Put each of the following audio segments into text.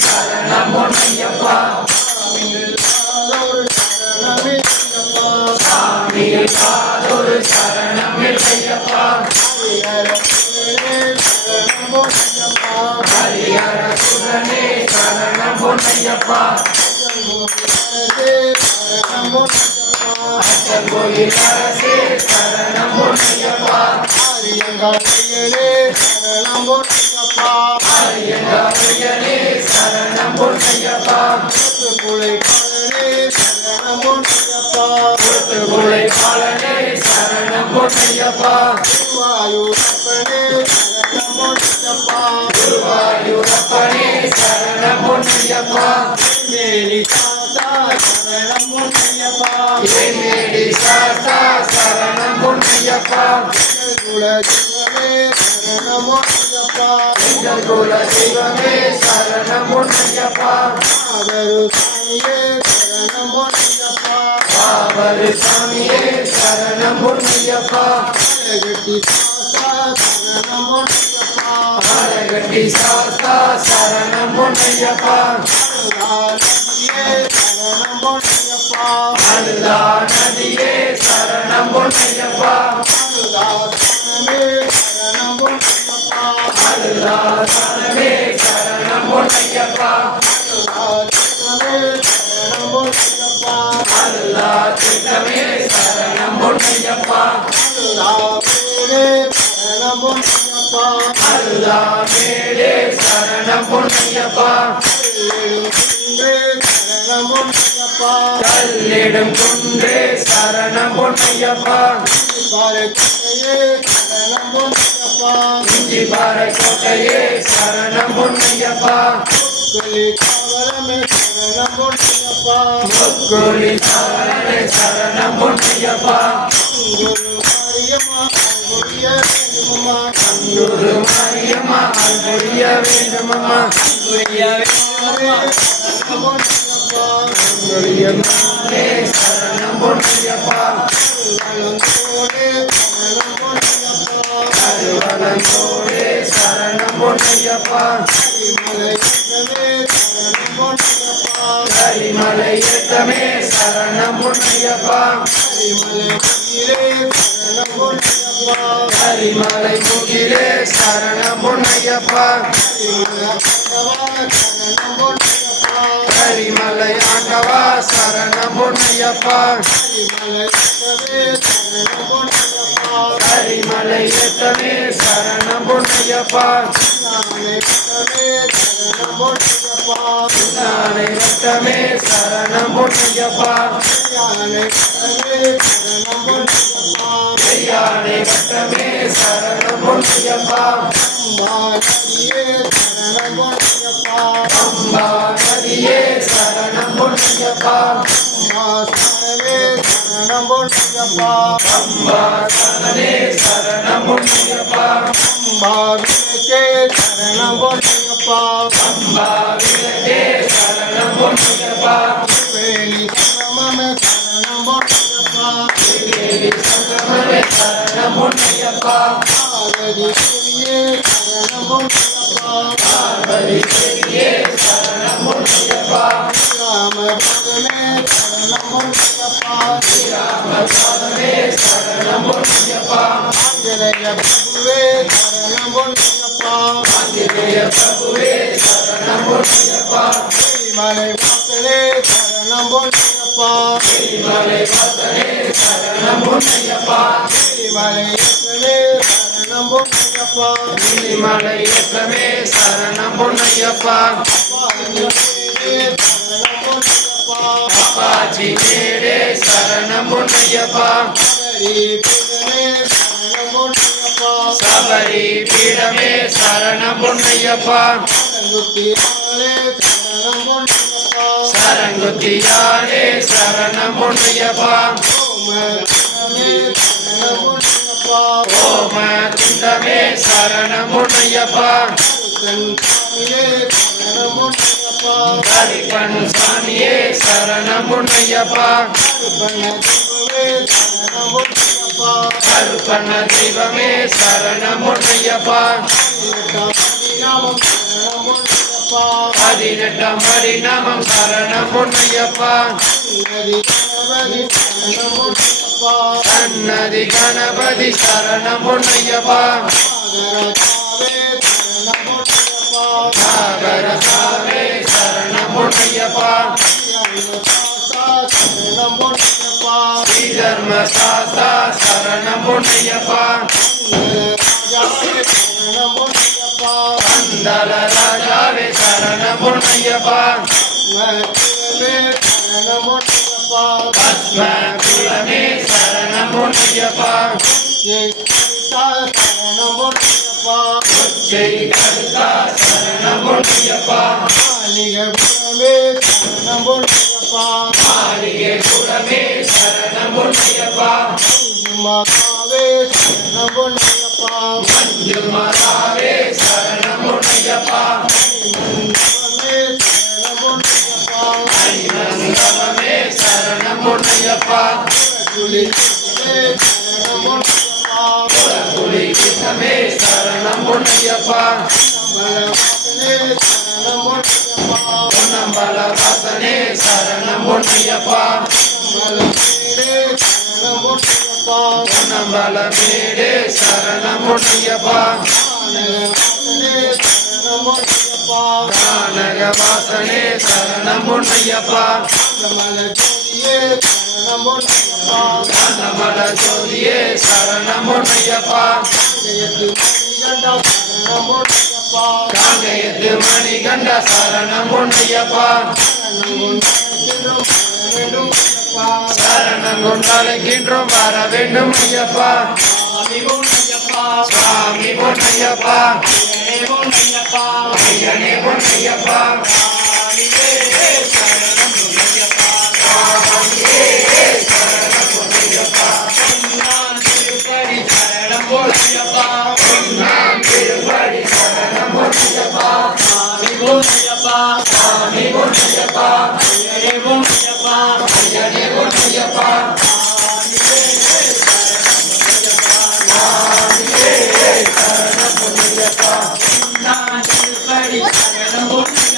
சரணம் பொன்னையப்பா சாமியில் காதொரு சரணம் இல்லையப்பா ஹரிஹர சுதனே சரணம் பொன்னையப்பா அச்சன் கோயில் அரசே சரணம் பொன்னையப்பா சரணம் பொன்னையப்பா ஹரியங்காரியனே சரணம் பொன்னையப்பா சரணம் பொன்னையப்பா குளை பாலனே சரணம் பொன்னையப்பா குருவாயூரப்பனே சரணம் பொன்னையப்பா மேலி சாசா சரணம் பொன்னையப்பா மேடி சாஸ்தா சரணம் பொன்னையப்பா குலஜீவமே சரணம் பொன்னையப்பா எங்கள் குல தெய்வமே சரணம் பொன்னையப்பா ஆதரு சாமியே சரணம் பொன்னையப்பா ஆவரு சாமியே சரணம் பொன்னையப்பா கட்டி சாசா சரணம் பொன்னையப்பா அழகட்டி சாஸ்தா சரணம் பொன்னையப்பா நதியே சரணம் பொன்னையப்பா அழுதா நதியே சரணம் பொன்னையப்பா சரணமே சரணம் பொன்னையப்பா அழுதா சரணமே சரணம் பொன்னையப்பா சரணம் பொன்னையப்பா அழுதா சித்தமே சரணம் பொன்னையப்பா சரணம் பொன்னையப்பா அழுதா மேடே சரணம் பொன்னையப்பா சரணம் பொன்னையப்பா கல்லிடும் குன்றே சரணம் பொன்னையப்பா பாரதியே சரணம் பொன்னையப்பா இஞ்சி பாறை கோட்டையே சரணம் பொன்னையப்பா கொல்லி காவலமே சரணம் பொன்னையப்பா முக்குழி சாரணே சரணம் பொன்னையப்பா குரு மாரியம்மா குடிய வேண்டுமம்மா குரு மாரியம்மா புரிய வேண்டுமம்மா புரிய சரணம் பொன்னையப்பா வேண்டுமே சரணம் பொன்னையப்பா அலங்கோடே சரணம் பொன்னையப்பா அருவலங்கோடே சரணம் பொன்னையப்பா மலையமே சரணம் பொன்னையப்பா கரிமலை ஏத்தமே சரணம் பொன்னையப்பா மலையிலே சரணம் பொன்னையப்பா கரிமலை முகிலே சரணம் பொன்னையப்பா சரணம் பொன்னையப்பா கரிமலை ஆண்டவா சரணம் பொன்னையப்பா மலையமே சரணம் பொன்னையப்பா கரிமலை ஏத்தமே சரணம் பொன்னையப்பா நாமே சரணம் பொன்னையப்பா நானே ரத்தமே சரணம் பொன்னையப்பா யானை சரணம் பொன்னையப்பா பெரியானை வட்டமே சரணம் பொன்னையப்பா அம்பாடியே சரணம் பொன்னையப்பா அம்பா நதியே சரணம் பொன்னையப்பா அம்பாசனமே சரணம் பொன்னையப்பா அம்பா சரணே சரணம் பொன்னையப்பா அம்பாவிலே சரணம் பொன்னையப்பா அம்பா விளக்கே சரணம் பொன்னையப்பா வேலி சரணமே சரணம் பொன்னையப்பா தேவி சங்கமனே சரணம் பொன்னையப்பா பார்வதி தேவியே சரணம் பொன்னையப்பா பார்வதி தேவியே சரணம் பொன்னையப்பா ராமபோதமே சரணம் பொன்னையப்பா ராமபாதமே சரணம் பொன்னையப்பா ஆஞ்சநேய பிரபுவே சரணம் பொன்னையப்பா ஆஞ்சநேய பிரபுவே சரணம் பொன்னையப்பா மலை வாசலே சரணம் பொன்னையப்பா மலை வாசனே சரணம் பொன்னையப்பா மலை ஏற்றலே சரணம் பொன்னையப்பா மலை ஏற்றமே சரணம் பொன்னையப்பா பாஞ்சநேயே சரணம் பொன்னையப்பா அப்பாச்சி மேடே சரணம் பொன்னையப்பா ஹரி புதனே சரணம் பொன்னையப்பா சபரி பீடமே சரணம் பொன்னையப்பா சங்குத்தியாலே சரணம் பொன்னையப்பா சரங்குத்தியாலே சரணம் பொன்னையப்பா ஓமமே சரணம் பொன்னையப்பா ஓம குண்டமே சரணம் பொன்னையப்பா சாமியே சரணம் பொன்னையப்பா கரிப்பன் சாமியே சரணம் பொன்னையப்பா பண்ண சரணம் பொன்னையப்பா கருப்பண்ண தெய்வமே சரணம் பொன்னையப்பா நாமம் சரணம் பொன்னையப்பா பொன்னையப்பா 18 படி நாமம் சரணம் பொன்னையப்பா சன்னதி கணபதி சரணம் பொன்னையப்பா சாகரசாவே சரணம் பொன்னையப்பா சரணம் பொன்னையப்பா ஸ்ரீ தர்ம சாஸ்தா சரணம் பொன்னையப்பா சரணம் பொன்னையப்பா பந்தல ராஜாவே சரணம் பொன்னையப்பா சரணம் பொன்னையப்பா பத்ம குலமே சரணம் பொன்னையப்பா சரணம் பொன்னையப்பா ஜெய் கருத்தா சரணம் பொன்னையப்பா மாளிகை சரணம் பொன்னையப்பா மாளிகை குலமே சரணம் பொன்னையப்பா மாதாவே சரணம் பொன்னையப்பா மஞ்சு மாதாவே சரணம் பொன்னையப்பா சரணம் பொன்னையப்பா மணிமங்கலமே சரணம் பொன்னையப்பா சரணம் பொன்னையப்பா குலிகிதமே சரணம் பொன்னையப்பா சரணம் பொன்னையப்பா பொன்னம்பல வாசனே சரணம் பொன்னையப்பா சரணம் பொன்னையப்பா பொன்னம்பல மேடே சரணம் பொன்னையப்பா சரணம் பொன்னையப்பா கானக வாசனே சரணம் பொன்னையப்பா சரணம் பொன்னையப்பா கனமல ஜோதியே சரணம் பொன்னையப்பா சரணம் பொன்னையப்பா காங்கயத்து மணிகண்ட சரணம் பொன்னையப்பா சரணம் கொண்டழைக்கின்றோம் வர வேண்டும் ஐயப்பா சுவாமி பொன்னையப்பா ஐயனே பொன்னையப்பா பொன்னாம் திருப்படி சரணம் பொன்னையப்பா சுவாமி பொன்னையப்பா ஐயனே பொன்னையப்பா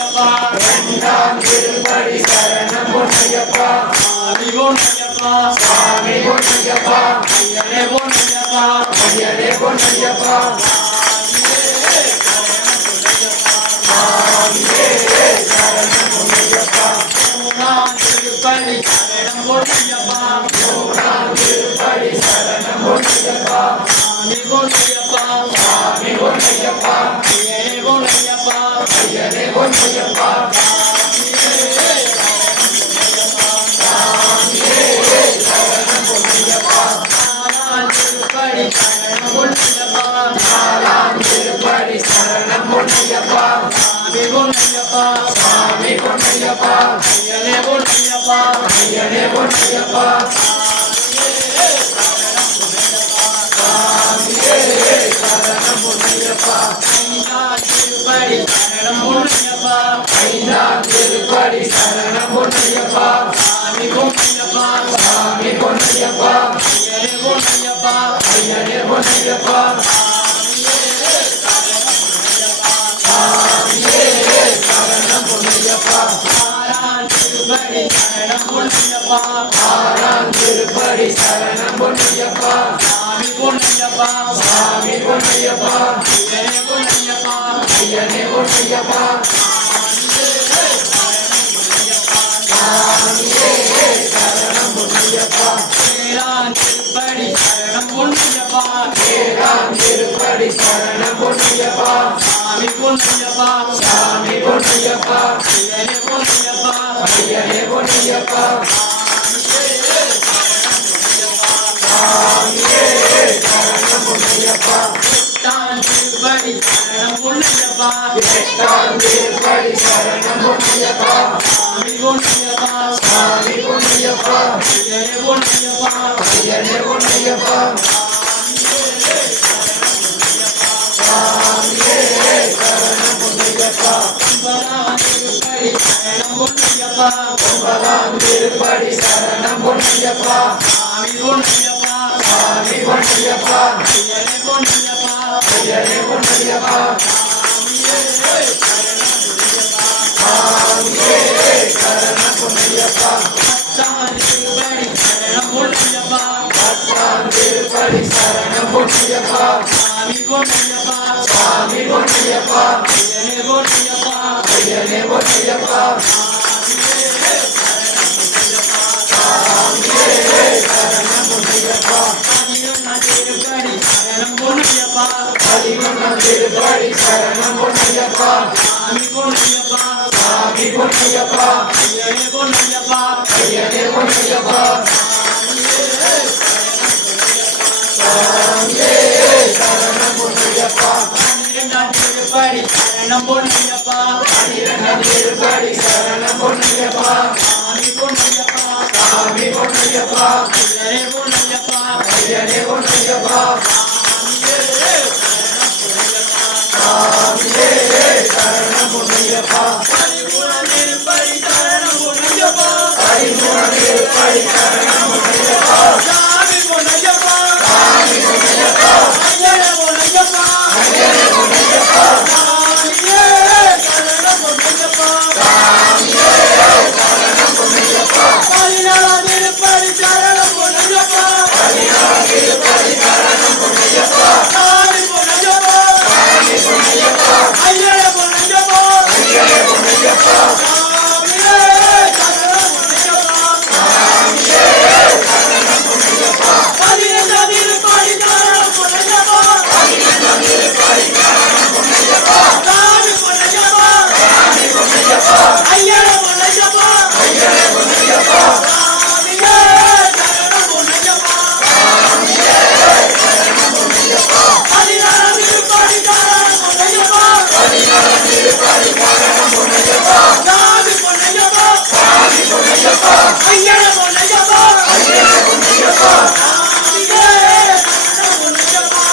இரண்டாம் திருப்படி சரணம் பொன்னையப்பா சுவாமி பொன்னையப்பா ஐயனே பொன்னையப்பா மூணாம் திருப்படி சரணம் பொன்னையப்பா சுவாமி பொன்னையப்பா ஐயனே பொன்னையப்பா நாலாம் திருப்படி சரணம் பொன்னையப்பா சுவாமி பொன்னையப்பா ஐயனே பொன்னையப்பா சரணம் பொன்னையப்பா ஐந்தாம் திருப்படி சரணம் பொன்னையப்பா சுவாமி பொன்னையப்பா ஐயனே பொன்னையப்பா சரணம் பொன்னையப்பா ஆறாம் திருப்படி சரணம் பொன்னையப்பா சுவாமி பொன்னையப்பா ஐயனே பொன்னையப்பா சரணம் பொன்னையப்பா ஏழாம் திருப்படி சரணம் பொன்னையப்பா சுவாமி பொன்னையப்பா ஐயனே பொன்னையப்பா சரணம் பொன்னையப்பா எட்டாம் திருப்படி சரணம் பொன்னையப்பா சுவாமி பொன்னையப்பா ஐயனே பொன்னையப்பா சரணம் பொன்னையப்பா ஒன்பதாம் திருப்படி சரணம் பொன்னையப்பா சுவாமி பொன்னையப்பா ஐயனே பொன்னையப்பா பொன்னையப்பா ஐயனே பொன்னையப்பா ஐயனே பொன்னையப்பா சரணம் பொன்னையப்பா சரணம் பொன்னையப்பா அதிகொன்னம் திருப்படி சரணம் பொன்னையப்பா சாமி பொன்னையப்பா சாமி பொன்னையப்பா ஐயனே பொன்னையப்பா ஐயனே பொன்னையப்பா சரணம் பொன்னையப்பா பன்னிரண்டாம் திருப்படி சரணம் பொன்னையப்பா பன்னிரண்டாம் திருப்படி சரணம் பொன்னையப்பா சாமி பொன்னையப்பா சாமி பொன்னையப்பா ஐயனே பொன்னையப்பா ஐயனே பொன்னையப்பா சரணம் பொன்னையப்பா பதிமூணாம் திருப்படி சரணம் பொன்னையப்பா பதிமூணாம் திருப்படி சரணம் பொன்னையப்பா சாமி பொன்னையப்பா சாமி பொன்னையப்பா ஐயனே பொன்னையப்பா ஐயனே பொன்னையப்பா சாமியே சரணம் பொன்னையப்பா சரணம் பொன்னையப்பா பதினாலாம் திருப்படி சரணம் பொன்னையப்பா பதினாறாம் திருப்படி சரணம் பொன்னையப்பா சாமி பொன்னையப்பா சாமி பொன்னையப்பா ஐயனே பொன்னையப்பா ஐயனே பொன்னையப்பா சாமியே சரணம் பொன்னையப்பா பதினெட்டாம் திருப்படி சரணம் பொன்னையப்பா பதினெட்டாம் திருப்படி சரணம் பொன்னையப்பா சாமி பொன்னையப்பா சாமி பொன்னையப்பா ஐயனே பொன்னையப்பா ஐயனே பொன்னையப்பா சாமியே சரணம் பொன்னையப்பா சரணம் பொன்னையப்பா பதினாறாம் திருப்படி சரணம் பொன்னையப்பா பதினாறாம் திருப்படி சரணம் பொன்னையப்பா சாமி பொன்னையப்பா சாமி பொன்னையப்பா ஐயனே பொன்னையப்பா ஐயனே பொன்னையப்பா சாமியே சரணம் பொன்னையப்பா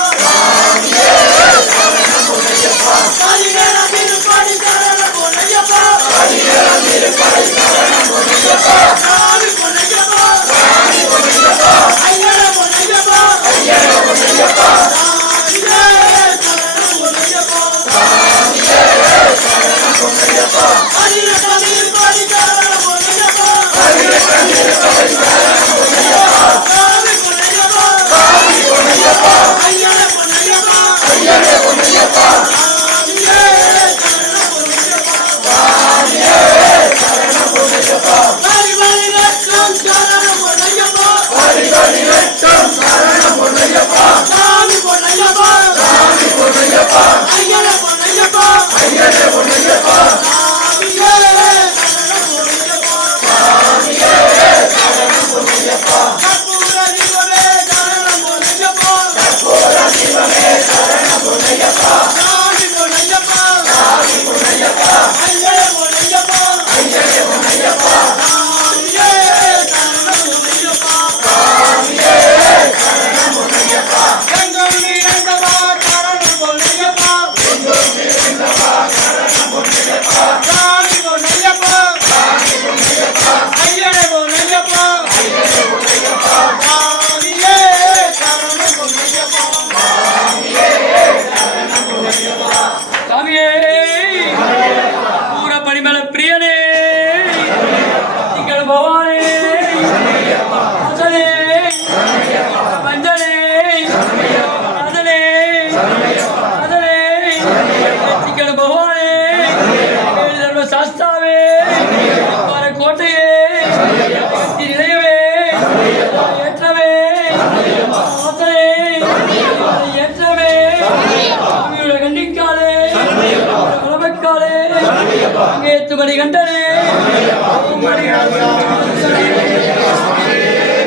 சரணம் பொன்னையப்பா பதினேழாம் திருப்படி சரணம் பொன்னையப்பா பதினேழாம் திருப்படி சரணம் பொன்னையப்பா சாமி பொன்னையப்பா சாமி பொன்னையப்பா ஐயனே பொன்னையப்பா ஐயனே பொன்னையப்பா சாமியே சரணம் பொன்னையப்பா சரணம் பொன்னையப்பா பதினெட்டாம் திருப்படி சரணம் பொன்னையப்பா பதினெட்டாம் திருப்படி சரணம் பொன்னையப்பா சாமி பொன்னையப்பா சாமி பொன்னையப்பா ஐயனே பொன்னையப்பா ஐயனே பொன்னையப்பா சாமியே சரணம் பொன்னையப்பா சரணம் பொன்னையப்பா பதினெட்டாம் சரணம் பொன்னையப்பா பதினெட்டாம் சரணம் பொன்னையப்பா சாமி பொன்னையப்பா சாமி பொன்னையப்பா ஐயனே பொன்னையப்பா ஐயனே பொன்னையப்பா சாமியே சரணம் பொன்னையப்பா சரணம் பொன்னையப்பா கற்பூர தீபமே சரணம் பொன்னையப்பா கற்பூர தீபமே சரணம் பொன்னையப்பா சாமி பொன்னையப்பா சாமி பொன்னையப்பா ஐயனே பொன்னையப்பா ஐயனே பொன்னையப்பா சாமியே சரணம் பொன்னையப்பா சாமியே சரணம் பொன்னையப்பா எங்கும் நிறைந்தவா சரணம் பொன்னையப்பா எங்கும் நிறைந்தவா சரணம் பொன்னையப்பா சாமி பொன்னையப்பா சாமி பொன்னையப்பா ஐயனே பொன்னையப்பா ஐயனே பொன்னையப்பா சாமியே சரணம் பொன்னையப்பா சாமியே பூர பரிமள பிரியனே திங்கள் பவானே அசலே வஞ்சனே அதலே அதலே திங்கள் பவானே ஏழு தர்ம சாஸ்தாவே வர கோட்டையே நிலையவே ஏற்றவே ஆசலே ஏற்றவே சாமியோட கண்டிக்காலே குலமக்காலே அங்கே துமணி கண்டனே